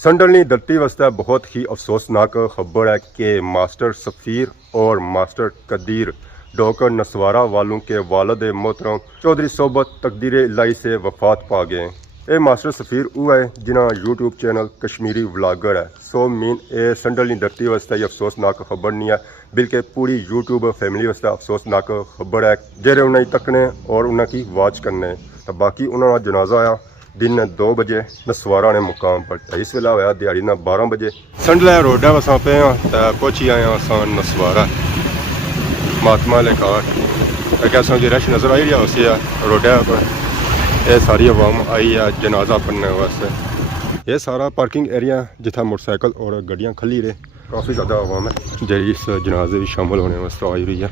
संडलनी धरती वास्ते बहुत ही अफसोसनाक खबर है कि मास्टर सफ़ीर और मास्टर कदीर डॉक्टर नसवारा वालों के वालद मोहतरम चौधरी सोबत तकदीर इलाही से वफात पा गए। ये मास्टर सफ़ीर वो है जिन्हें यूट्यूब चैनल कश्मीरी व्लागर है। सो मीन ये संडलनी धरती वास्ते ये अफसोसनाक खबर नहीं है, बल्कि पूरी यूट्यूब फैमिली वास्ते अफसोसनाक खबर है जेरे उन्हें तकने और उन्हें वॉच करने। तो बाकी उन्होंने जनाजा आया दिन 2 बजे नसवारा ने मुकाम पर। इस वेला होया दिहाड़ी 12 बजे संडला रोड है असा पे पहुंची आए असा नसवारा महात्मा वाले कार कैसा जी रश नज़र आई रहा उसी रोडा पर। यह सारी अवाम आई है जनाजा पढ़ने वास्ते। ये सारा पार्किंग एरिया जिथा मोटरसाइकिल और गड्डियाँ खली रहे, काफ़ी ज़्यादा अवाम है जी इस जनाजे भी शामिल होने वास्ते आई रही है।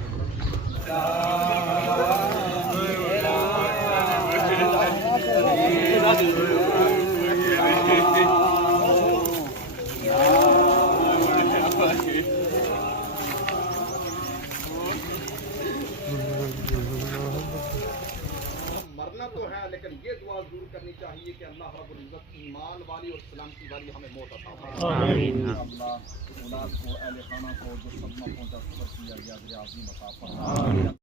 मरना तो है लेकिन ये दुआ जरूर करनी चाहिए कि अल्लाह रब्बुल इज्जत ईमान वाली और सलामती वाली हमें मौत अता फरमाए। आमीन। अल्लाह औलाद को अहले खाना को जो सदमा पहुंचा सबर किया गया दरिया आज़ीम अता फरमाए।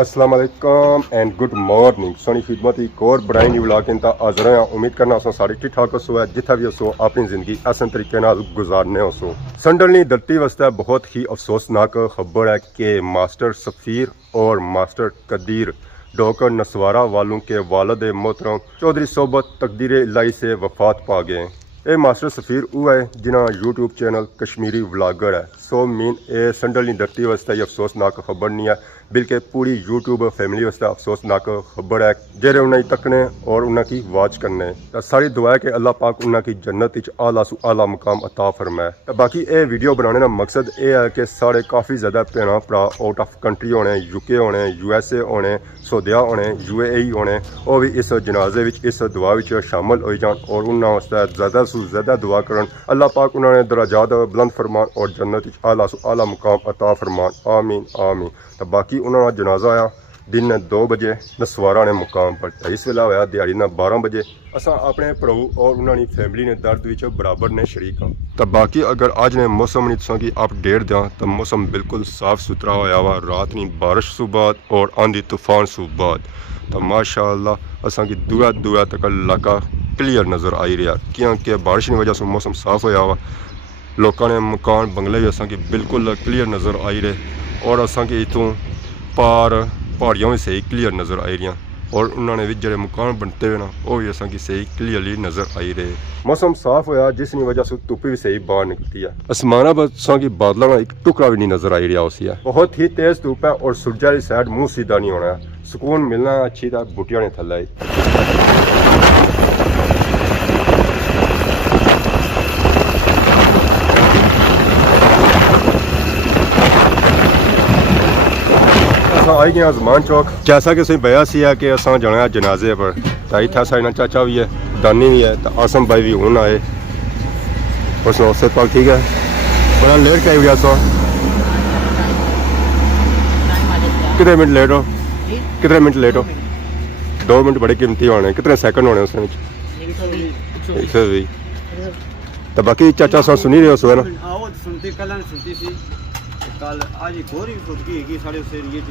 अस्सलाम वालेकुम एंड गुड मॉर्निंग। सोनी खिदमत एक और बड़ा न्यू व्लॉग इंता हाज़र हैं। उम्मीद करना अस सारे ठीक ठाक हो है, जिथा भी हो अपनी जिंदगी आसान तरीके नाल गुजारने हो। संडलनी धरती वास्ते बहुत ही अफसोसनाक खबर है कि मास्टर सफ़ीर और मास्टर कदीर डॉक्टर नसवारा वालों के वालद मोहतरम चौधरी सोबत तकदीर इलाही से वफात पा गए। ये मास्टर सफ़ीर वो है जिन्हें यूट्यूब चैनल कश्मीरी व्लागर है। सो मीन ये संडलनी धरती वास्ते ये अफसोसनाक खबर नहीं है, बल्कि पूरी यूट्यूब फैमिली वास्ते अफसोसनाक खबर है जेरे उन्हें तकने और उन्हें वॉच करने। सारी दुआ है कि अल्लाह पाक उन्हें जन्नत आला सु आला मुकाम अता फरमाए। बाकी ये वीडियो बनाने का मकसद ये है कि सारे काफ़ी ज़्यादा भैन भरा आउट ऑफ कंट्री होने, यूके होने, USA होने, सऊदिया होने, UAE होने, वो भी इस जनाजे इस दुआ शामिल हो जान और उन्होंने वास्ते ज़्यादा सु ज़्यादा दुआ करन। अल्लाह पाक उन्होंने दराजात बुलंद फरमान और जन्नत आला सु आला मुकाम अता फरमान। आमीन आमीन। तो बाकी उन्होंने जनाजा आया दिन 2 बजे नसवारा ने मुकाम पर। इस वेला होया दिहाड़ी 12 बजे। असा अपने भराऊ और उन्होंने फैमिली ने दर्द विच बराबर ने शरीक हाँ। तो बाकी अगर अज ने मौसम की अपडेट दें तो मौसम बिल्कुल साफ सुथरा होया वा, रात नहीं बारिश सु बाद और आंधी तूफान सु बाद। तो माशाअल्लाह असा की दूर दूर तक इलाका क्लीयर नज़र आई रहा, क्योंकि बारिश की वजह से मौसम साफ होया वा। लोगों ने मकान बंगले भी असा की बिल्कुल क्लीयर नज़र आई रहे और असा की इतों पार पहाड़ियाँ भी सही क्लीयर नज़र आई रही और उन्होंने भी जो मकान बनते हुए ना वो भी असा की सही क्लीयरली नज़र आई रहे। मौसम साफ होया जिसकी वजह से धुप्प भी सही बाहर निकलती है। आसमाना बसा की बादलों का एक टुकड़ा भी नहीं नज़र आई रहा उसी है। बहुत ही तेज़ धूप है और सूरज वाली साइड मुँह सीधा नहीं होना है। सुकून मिलना अच्छी था बूटिया ने थले। आई गया जमान चौक, जैसा कि बया सी है कि असा जाना जनाजे पर। तो इतना साइना चाचा भी है, दानी भी है, तो आसम भाई भी हूँ आए उस पाल ठीक है। बड़ा लेट टाइम गया सो कितने मिनट लेट हो, कितने मिनट लेट हो? 2 मिनट बड़े कीमती होने, कितने सैकंड होने उसमें? 120। तो बाकी चाचा सो सुनी रहे हो सो ना कल आज एक और ही फुटकी हैगी साढ़े उस एरिए च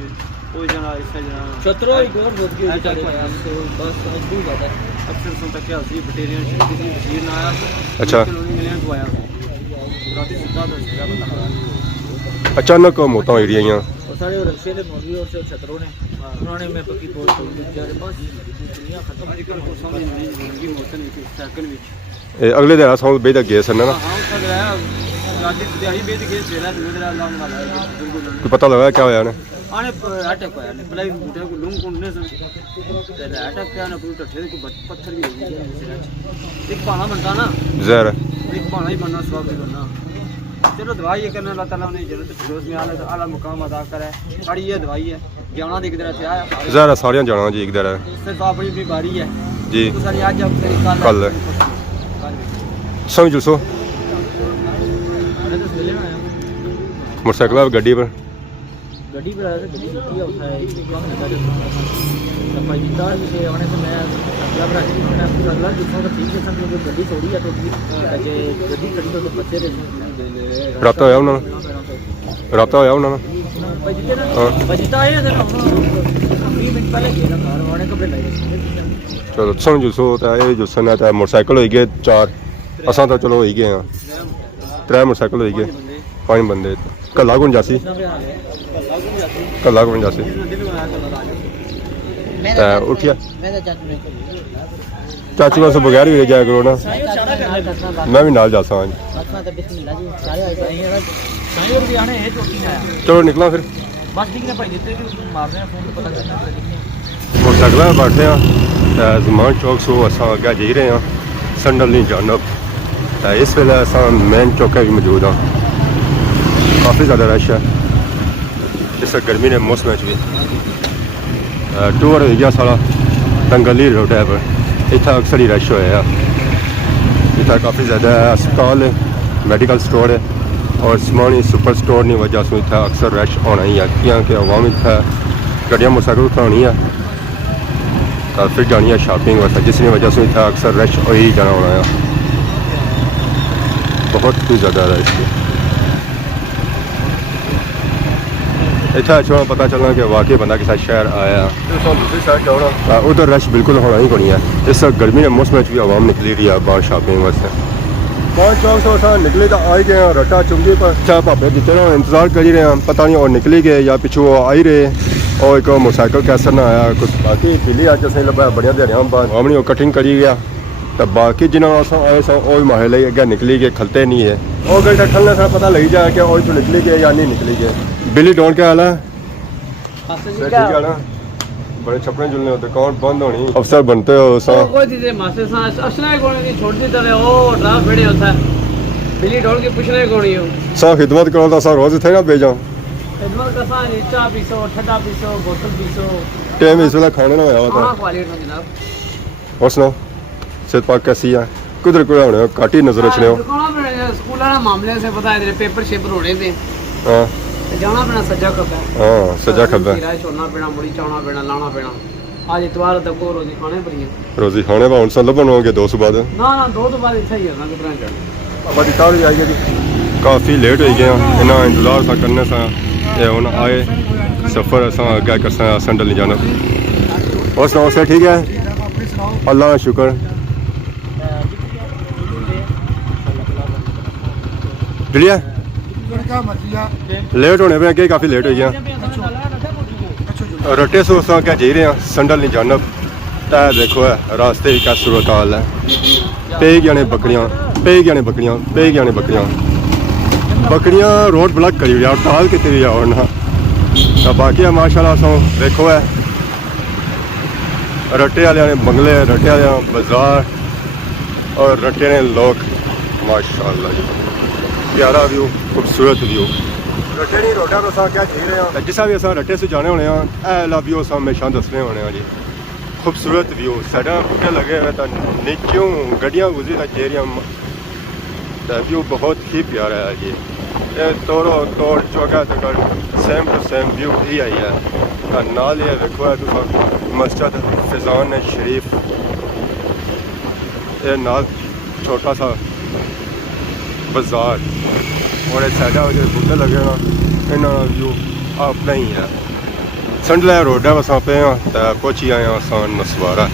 ओ जना इस जना छतरो एक और फुटकी बेचारे बस दूर जाता है अक्सर सुनता क्या सी बटेरियन शक्ति की वजीर ना आया। अच्छा मिले तो आया रात सुनता तो इसका पता अचानक मौतां हो रही और सारे रक्शे दे मौलवी और छतरों ने उन्होंने मैं पक्की पोल तोड़ दी बेचारे बस दुनिया खत्म आजकल को समझ नहीं जिंदगी मौतन की सेकंड विच अगले दिन साउंड बेद गए सन ना। हां सब रहा रात दिहाड़ी बेद गए सेला मेरा अल्लाह वाला है बिल्कुल पता लगा क्या होया ना आने अटैक आया ने पलाई बूटे को लूंग कोने से पहले अटैक क्या ना पूरा ठेल को पत्थर भी एक पाना बनता ना जहर एक पाना ही बनना स्वाब भी बनना। चलो दवाई ये करने अल्लाह ताला ने जन्नत फिरदौस में आला मुकाम अदा करे। साड़ी ये दवाई है जाना देख दे से आया जहर सारियां जाना जी एक दर सिर्फ अपनी भी बारी है जी। तो सारी आज अब तेरी कल समझ सो मोटरसाइकिल गड्डी पर गड्डी पर आया था, गड्डी छुट्टी है उठाया कम लगा जब जिंदार भी से आने से मैं अगला बना के मैं आपको अगला दिखाऊँ तो ठीक है सब लोग गड्डी थोड़ी है तो कि गड्डी खड़ी तो बच्चे रहते ਰਾਬਤਾ ਹੋਇਆ ਉਹਨਾਂ ਨਾਲ ਰਾਬਤਾ ਹੋਇਆ ਉਹਨਾਂ ਨਾਲ बजता आए थे ना 20 मिनट पहले गए ना घर वाले कपड़े लाए ਚਲੋ ਸਮਝੋ ਸੋ ਤਾਂ ਇਹ ਜੋ ਸਨ ਤਾਂ ਮੋਟਰਸਾਈਕਲ ਹੋਈ ਗਏ 4 ਅਸਾਂ ਤਾਂ ਚਲੋ ਹੋਈ ਗਏ ਆ 3 ਮੋਟਰਸਾਈਕਲ ਹੋਈ ਗਏ 5 ਬੰਦੇ ਕੱਲਾ ਗੁਣ ਜਾਸੀ ਕੱਲਾ ਗੁਣ ਜਾਸੀ ਤਾਂ ਉਠਿਆ ਚਾਚੂ ਵਾਸਤੇ ਬਗੈਰ ਵੀ ਜਾਇਆ ਕਰੋ ਨਾ ਮੈਂ ਵੀ ਨਾਲ ਜਾਸਾਂ ਅੱਜ ਚਲੋ ਨਿਕਲਾਂ ਫਿਰ बस ठीक है भाई जितने भी मार रहे हैं फोन तो पता करना ਮੋਟਰਸਾਈਕਲਾਂ 'ਤੇ ਬੈਠੇ ਆ ਤਾਂ ਜ਼ਮਾਨ ਚੌਕ ਸੋ ਅਸਾਂ ਅੱਗੇ ਜਾ ਰਹੇ ਹਾਂ ਸੰਡਲ ਨਹੀਂ ਜਾਨਬ ਤਾਂ ਇਸ ਵੇਲੇ ਅਸਾਂ ਮੇਨ ਚੌਕ ਵੀ ਮੌਜੂਦ ਹਾਂ ਕਾਫੀ ਜ਼ਿਆਦਾ ਰਸ਼ ਹੈ ਇਸ ਗਰਮੀ ਦੇ ਮੌਸਮ ਵਿੱਚ ਵੀ ਟੂਰ ਹੋ ਗਿਆ ਸਾਲਾ ਦੰਗਲੀ ਰੋਡ ਹੈ ਪਰ ਇੱਥੇ ਅਕਸਰ ਹੀ ਰਸ਼ ਹੋਇਆ ਇੱਥੇ ਕਾਫੀ ਜ਼ਿਆਦਾ ਹਸਪਤਾਲ ਹੈ ਮੈਡੀਕਲ ਸਟੋਰ ਹੈ और स्मानी सुपर स्टोर की वजह से इतना अक्सर रश होना ही है क्योंकि अवाम इतना गड्डियाँ मोटरसाइकिल उठानी है तो फिर जानी है शॉपिंग वास्ते जिसकी वजह से इतना अक्सर रश हो ही जाना होना है बहुत ही ज़्यादा रश इतना अच्छा पता चलना कि वाकई बंदा किसी शहर आया दूसरी साइड जाना उधर रश बिल्कुल होना ही नहीं है इस गर्मी के मौसम में भी आवाम निकली रही है बाहर शॉपिंग वास्ते पाँच चौक सौ असा निकले तो आ ही गए रट्टा चुंगी पर चाह भापे जितने इंतजार कर ही रहे हैं पता नहीं और निकली गए या पिछू आ ही रहे और एक मोटरसाइकिल कैसर ना आया कुछ बाकी पीली अच असं लभा बड़िया देरिया बाद हमने कटिंग करी गया तो बाकी जिन्होंने अस आए सो वो माहे लिए अगर निकली गए खलते नहीं है और गड्ढा ठलने से पता लग जाए कि और निकली गए या नहीं निकली गए बिल्ली डॉन क्या हाल है ठीक है ना बड़े छपड़े जुलने होते कौन बंद होनी अफसर बनते हो सा कोई चीज़ मासे सा असना कोण की छोड़ दी तले ओ ड्राफ फेड़े होता है बिल्ली ढोल के पूछने कोण ही हो सा खिदमत करो तो सा रोज थे ना भेजा खिदमत का सा नीचा पीसो ठंडा पीसो बोतल पीसो टाइम इस वेला खाने ना होया हां होता क्वालिटी जनाब और सुनाओ सेहत पाक कैसी है किधर को होने काटी नजर रचने हो स्कूल वाला मामले से पता है पेपर शेपर होने थे हां जाना पैना सज्जा खब्बा हां सजा खब्बा किराया छोड़ना पैना मुड़ी चावना पैना लाना पैना आज इतवार तक को रोजी खाने पड़ी रोजी खाने बा उनसे लबन होंगे 2 बाद ना ना 2 तो बाद इतना ही है ना कितना चढ़ बड़ी कार आई गई काफी लेट हो गए इना इंतजार सा करने सा ये हुन आए सफर असा आगे कर सा संडल नहीं जाना और सुनाओ से ठीक है अल्लाह का शुक्र दिलिया लेट होने पे अगे काफ़ी लेट हो गया रट्टे सो अस क्या जी रहे हैं संडल नहीं जानब तो देखो है रास्ते क्या सूरत हाल है पे गया ने बकरियां पे गया ने बकरियां पे गया ने बकरियां बकरियां रोड ब्लॉक करी हुई हड़ताल की हुई है और ना तो बाकी माशाल्लाह सो देखो है रट्टे वाले ने बंगले रट्टे वाले बाजार और रट्टे ने लोग माशाल्लाह जी प्यारा व्यू खूबसूरत व्यू रट्टे नहीं रोडा तो असा क्या जी रहे हैं जिसा भी असा रट्टे से जाने होने ऐला व्यू असा हमेशा दसने होने जी खूबसूरत व्यू साइडा बूटे लगे हुए तो नीचों गड्डियाँ गुजरी तो चेरियाँ तो व्यू बहुत ही प्यारा है जी ये तोड़ो तोड़ चौका तक सेम टू सेम व्यू ही आई है नाल ये देखो है तुम मस्जिद फिजान शरीफ ये नाल छोटा सा बाजार और साइडा जो बूटे लगे ना इन्होंने व्यू अपना ही है संडला रोड है असा पे तो पहुंची आए असा नसवारा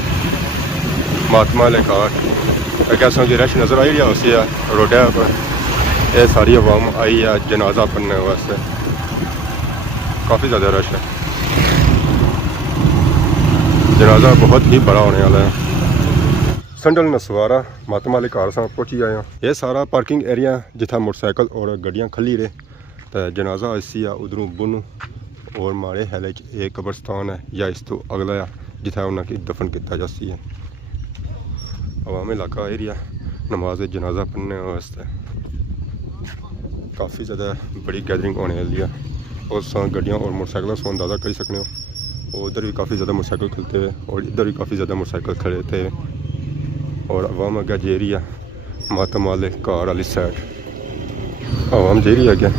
महात्मा वाले घाट अगर असा जी रश नज़र आई रहा उसी रोड पर यह सारी आवाम आई है जनाजा पढ़ने वास्ते काफ़ी ज़्यादा रश है जनाजा बहुत ही बड़ा होने वाला है संडल नसवारा महात्मा वाले घर से पहुंची आए हैं ये सारा पार्किंग एरिया जिथा मोटरसाइकिल और गड्डियाँ खली रहे तो जनाजा इसी है उधरों बुनू और माड़े हैले एक कब्रस्तान है या इस तो अगला है जिथा उन्होंने दफन किया जासी है अवामी इलाका एरिया नमाज जनाजा पढ़ने वास्ते काफ़ी ज़्यादा बड़ी गैदरिंग होने वाली है और गड्डियाँ और मोटरसाइकिलों से अंदाज़ा कर सकते हो और उधर भी काफ़ी ज़्यादा मोटरसाइकिल खलते हुए और इधर भी काफ़ी ज़्यादा मोटरसाइकिल खड़े थे और अवाम अगर जेरी है मातम वाले कार वाली साइड अवाम जेरी है क्या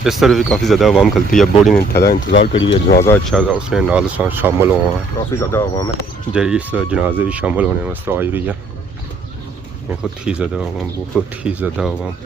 इस तरह भी काफ़ी ज़्यादा आवाम खलती है। बॉडी ने थैला इंतज़ार करी हुई है, जनाजा अच्छा था उसने नाल शामिल हुआ है। काफ़ी ज़्यादा आवाम है जी इस जनाजे भी शामिल होने वास्ते आई रही है। बहुत ही ज़्यादा आवाम, बहुत ही ज़्यादा आवाम।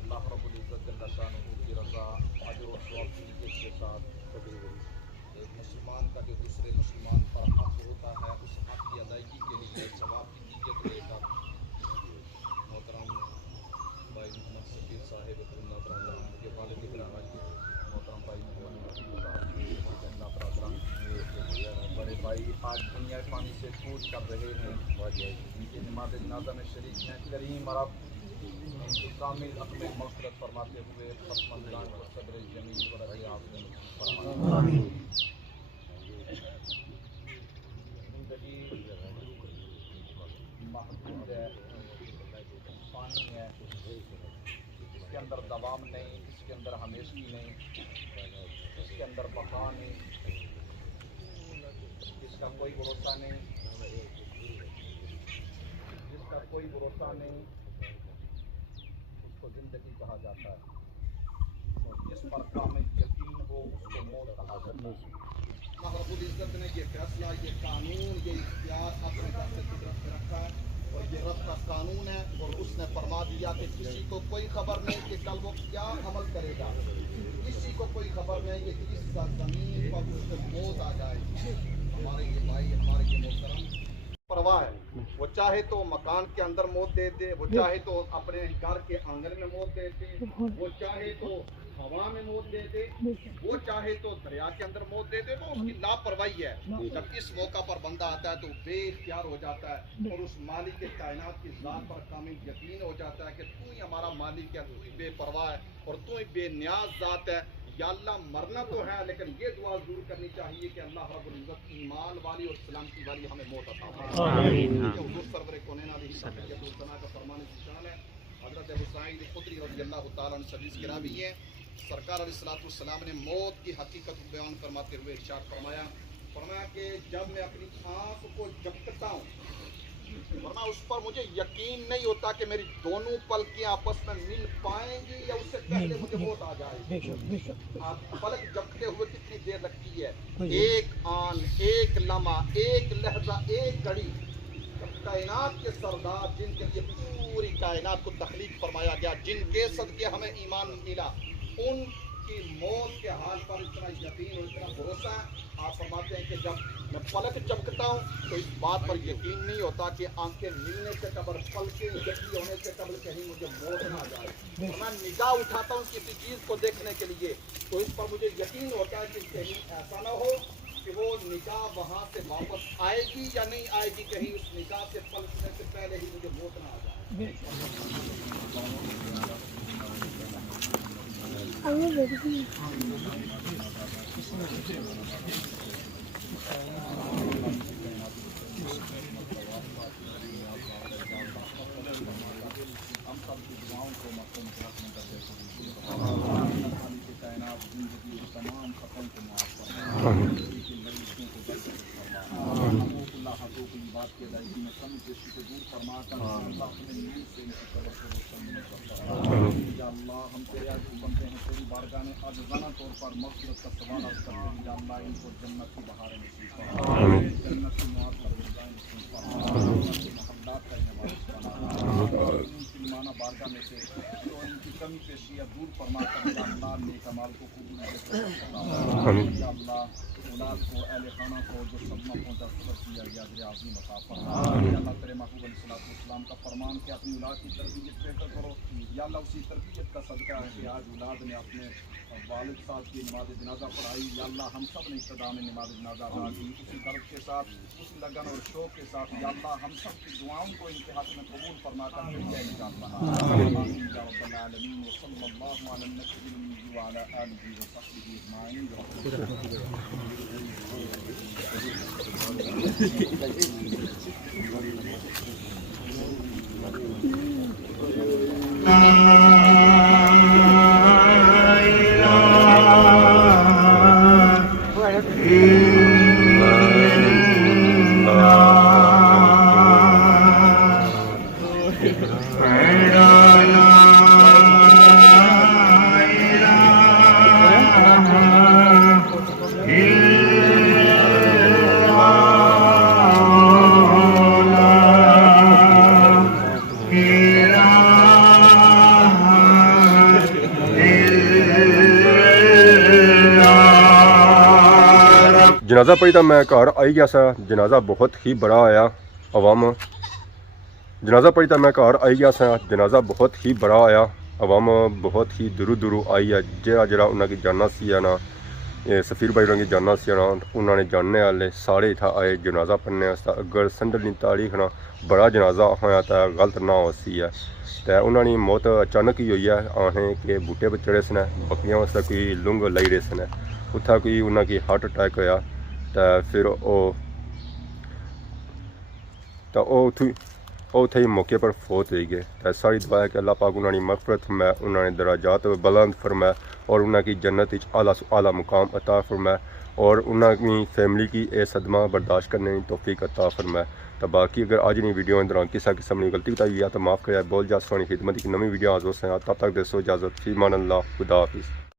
अल्लाह रब्बुल इज़्ज़त जल्ल शानुहु की रज़ा अजर और सवाब की नीयत के साथ एक मुसलमान का जो दूसरे मुसलमान पर हक होता है उस हक की अदायगी के लिए सवाब की नीयत लेकर मोहतरम भाई मोहम्मद सफ़ीर साहिब के वालिद इब्राहिम मोहतरम भाई मोहम्मद बड़े भाई आज दुनिया पानी से कूच कर रहे हैं। इनकी नमाज़ जनाज़ा में शरीक हैं। करीम रब इनकी कामिल अपने मग़फ़िरत फरमाते हुए ख़त्म को सदर जमील वरज़ आज़ीम फरमाते। ज़िंदगी महदूद है, पानी है, इसके अंदर दवाम नहीं, इसके अंदर हमेशगी नहीं, इसके अंदर बका नहीं, इसका कोई भरोसा नहीं, जिसका कोई भरोसा नहीं उसको ज़िंदगी कहा जाता है और जिस पर कामिल यकीन हो उसको मौत कहा जाता है। अल्लाह रब्बुल इज़्ज़त ने ये फैसला, ये कानून, ये इख्तियार अपने घर से कुदरत में रखा है और ये रब का कानून है। और उसने फरमा दिया कि किसी को कोई खबर नहीं कि कल वो क्या अमल करेगा, किसी को कोई खबर नहीं कि इस ज़मीन पर उसको मौत आ जाएगी। हमारे ये भाई, हमारे ये मोहतरम परवाह है, वो चाहे तो मकान के अंदर मौत दे दे, वो चाहे तो अपने घर के आंगन में मौत दे दे, वो चाहे तो हवा में मौत दे दे, वो चाहे तो दरिया के अंदर मौत दे दे। वो उसकी लापरवाही है। जब इस मौका पर बंदा आता है तो बेख्तियार हो जाता है और उस मालिक के कायनात की ज़ात पर कामिल यकीन हो जाता है कि तू ही हमारा मालिक है, तू ही बेपरवाह है और तू ही बेनियाज ज़ात है। या अल्लाह मरना तो है लेकिन ये दुआ जरूर करनी चाहिए कि अल्लाह रब्बुल इज़्ज़त ईमान वाली और सलामती वाली हमें मौत अता फरमाए। हुज़ूर सरवर कौनैन अलैहिस्सलाम का फरमान शान है। हज़रत अबू सईद खुदरी रज़ियल्लाहु तआला अन्हु हदीस के रावी हैं। सरकार अलैहिस्सलाम ने मौत की हकीकत बयान फरमाते हुए इरशाद फरमाया कि जब मैं अपनी आँख को झपकता हूँ वरना उस पर मुझे यकीन नहीं होता कि मेरी दोनों पलकें आपस में मिल पाएंगी या उससे पहले मुझे मौत आ जाएगी। आप पलक झपकते हुए कितनी देर लगती है? एक आन, एक लम्हा, एक लहजा, एक घड़ी। कायनात के सरदार जिनके लिए पूरी कायनात को तख्लीक फरमाया गया, जिनके सदके हमें ईमान मिला, उनकी मौत के हाल पर इतना यकीन और इतना भरोसा। आप फरमाते हैं कि जब मैं पलक चमकता हूँ तो इस बात पर यकीन नहीं होता कि आंखें मिलने से कब्र, पलकें यकी होने से कब्र कहीं मुझे मौत ना जाए। मैं निगाह उठाता हूँ किसी चीज़ को देखने के लिए तो इस पर मुझे यकीन होता है कि कहीं ऐसा ना हो कि वो निगाह वहाँ से वापस आएगी या नहीं आएगी, कहीं उस निगाह से पलटने से पहले ही मुझे मौत ना आ जाए। हम तेरे आगे बनते हैं तेरी बारगाह में आज़ाना तौर पर मग़फ़िरत का सवाल अर्ज़ करते हैं। या अल्लाह इनको जन्नत की बहारें नसीब फरमा, जन्नत की मुआफ़ परवरदिगार नसीब फरमा, मोहब्बत का निवास बना, इनकी माना बारगाह में से जो इनकी कमी पेशियाँ दूर फरमा कर या अल्लाह नेक अमाल को कबूल फरमा। या अल्लाह औलाद को, अहले खाना को जो सदमा पहुंचा सबर किया या दरिया आज़ीम अता फरमा। या अल्लाह तेरे महबूब अलैहिस्सलाम का फरमान कि अपनी औलाद की तरबियत बेहतर करो। या अल्लाह उसी तरबियत का सदका है कि आज औलाद ने अपने वालिद साहब की नमाज जनाजा पढ़ाई। या अल्लाह हम सब ने इब्तिदा में नमाज जनाजा अदा की उसी दर्द के साथ, उसी लगन और शौक़ के साथ। या अल्लाह हम सब की दुआओं को इनके हाथ में कबूल फरमा कर निजात बना। आमीन या रब्बल आलमीन। व सल्लल्लाहु अला नबी व अला आलिहि व सहबिहि अजमाइन। जनाजा पढ़ी तो मैं घर आई गया सा। जनाजा बहुत ही बड़ा आया अवाम। जनाजा पढ़ी तो मैं घर आई गया सा। जनाजा बहुत ही बड़ा आया अवाम बहुत ही दूरों दूरों आई है। जरा जरा उन्होंने जाना सी ना सफीर भाई उन्होंने जाना सी ना उन्होंने जानने वाले सारे इतना आए जनाजा पढ़ने। अगर संडे तारीख ना बड़ा जनाजा होया तो गलत ना हो सी है। तो उन्होंने मौत अचानक ही हुई है। अहें कि बूटे पर चढ़े सन बकरियां वास्ते कोई लुंग लाई रहे सन उत्था कोई उन्होंने हार्ट अटैक होया तो फिर उत्थे ही मौके पर फौत हो गए। तो सारी दुआ है कि अल्लाह पाक उन्होंने मग़फ़िरत फरमाए, उन्होंने दराजात बुलंद फरमाए और उन्होंने जन्नत आला से आला मुकाम अता फरमाए और उन्होंने फैमिली की ये सदमा बर्दाश्त करने की तौफीक अता फरमाए। तो बाकी अगर आज नहीं वीडियो दौरान किसी किस्म की गलती बताई या तो माफ़ कराया। बोल जा सोनी खिदमत की नवी वीडियो हाज़िर से तब तक दसो इजाज़त। फ़ी मान अल्लाह, खुदा हाफ़िज़।